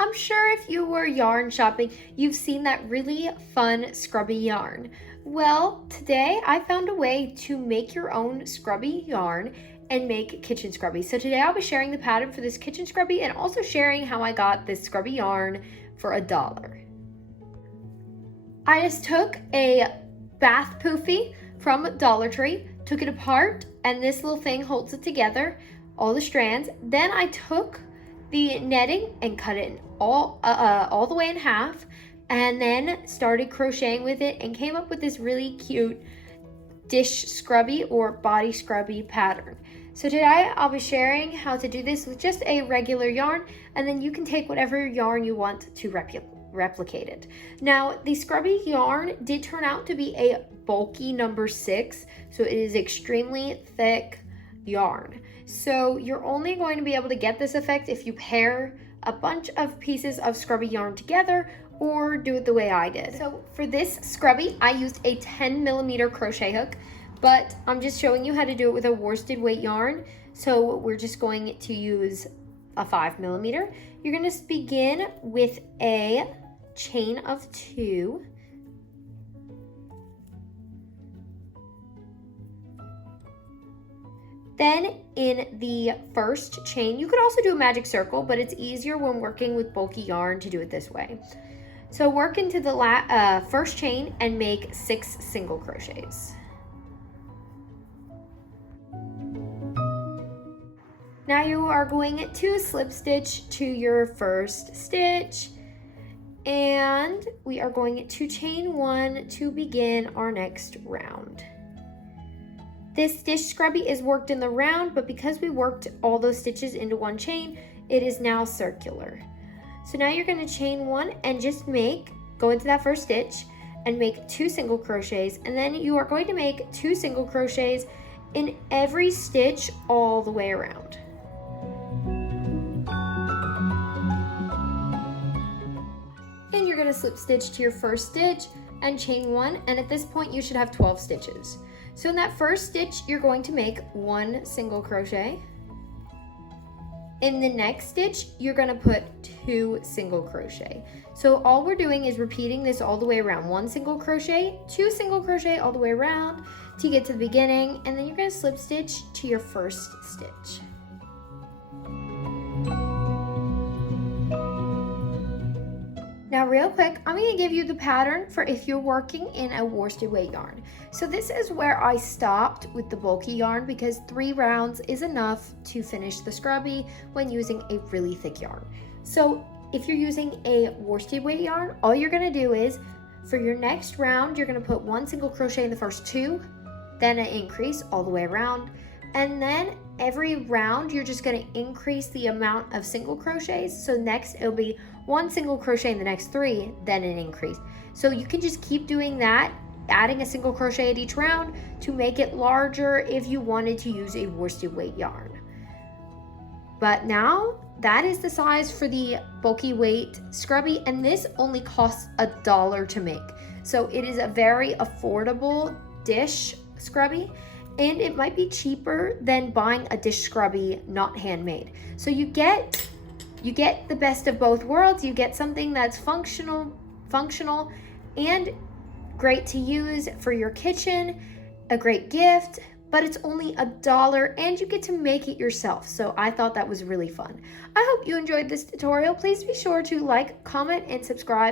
I'm sure if you were yarn shopping, you've seen that really fun scrubby yarn. Well, today I found a way to make your own scrubby yarn and make kitchen scrubby. So today I'll be sharing the pattern for this kitchen scrubby and also sharing how I got this scrubby yarn for $1. I just took a bath poofy from Dollar Tree, took it apart, and this little thing holds it together, all the strands. Then I took the netting and cut it all the way in half, and then started crocheting with it and came up with this really cute dish scrubby or body scrubby pattern. So today I'll be sharing how to do this with just a regular yarn, and then you can take whatever yarn you want to replicate it. Now, the scrubby yarn did turn out to be a bulky number 6, so it is extremely thick yarn. So you're only going to be able to get this effect if you pair a bunch of pieces of scrubby yarn together or do it the way I did. So for this scrubby, I used a 10mm crochet hook, but I'm just showing you how to do it with a worsted weight yarn. So we're just going to use a 5mm. You're going to begin with a chain of 2. Then in the first chain, you could also do a magic circle, but it's easier when working with bulky yarn to do it this way. So work into the first chain and make 6 single crochets. Now you are going to slip stitch to your first stitch, and we are going to chain 1 to begin our next round. This dish scrubby is worked in the round, but because we worked all those stitches into one chain, it is now circular. So now you're going to chain 1 and just go into that first stitch and make 2 single crochets, and then you are going to make 2 single crochets in every stitch all the way around. And you're going to slip stitch to your first stitch and chain 1, and at this point you should have 12 stitches. So in that first stitch, you're going to make 1 single crochet. In the next stitch, you're going to put 2 single crochet. So all we're doing is repeating this all the way around. 1 single crochet, 2 single crochet all the way around to get to the beginning, and then you're going to slip stitch to your first stitch. Now real quick, I'm going to give you the pattern for if you're working in a worsted weight yarn. So this is where I stopped with the bulky yarn because 3 rounds is enough to finish the scrubby when using a really thick yarn. So if you're using a worsted weight yarn, all you're going to do is for your next round, you're going to put 1 single crochet in the first 2, then an increase all the way around. And then every round, you're just going to increase the amount of single crochets. So next it'll be 1 single crochet in the next 3, then an increase. So you can just keep doing that, adding a single crochet at each round to make it larger if you wanted to use a worsted weight yarn. But now that is the size for the bulky weight scrubby, and this only costs $1 to make. So it is a very affordable dish scrubby, and it might be cheaper than buying a dish scrubby not handmade. So you get the best of both worlds. You get something that's functional and great to use for your kitchen, a great gift, but it's only $1 and you get to make it yourself. So I thought that was really fun. I hope you enjoyed this tutorial. Please be sure to like, comment, and subscribe.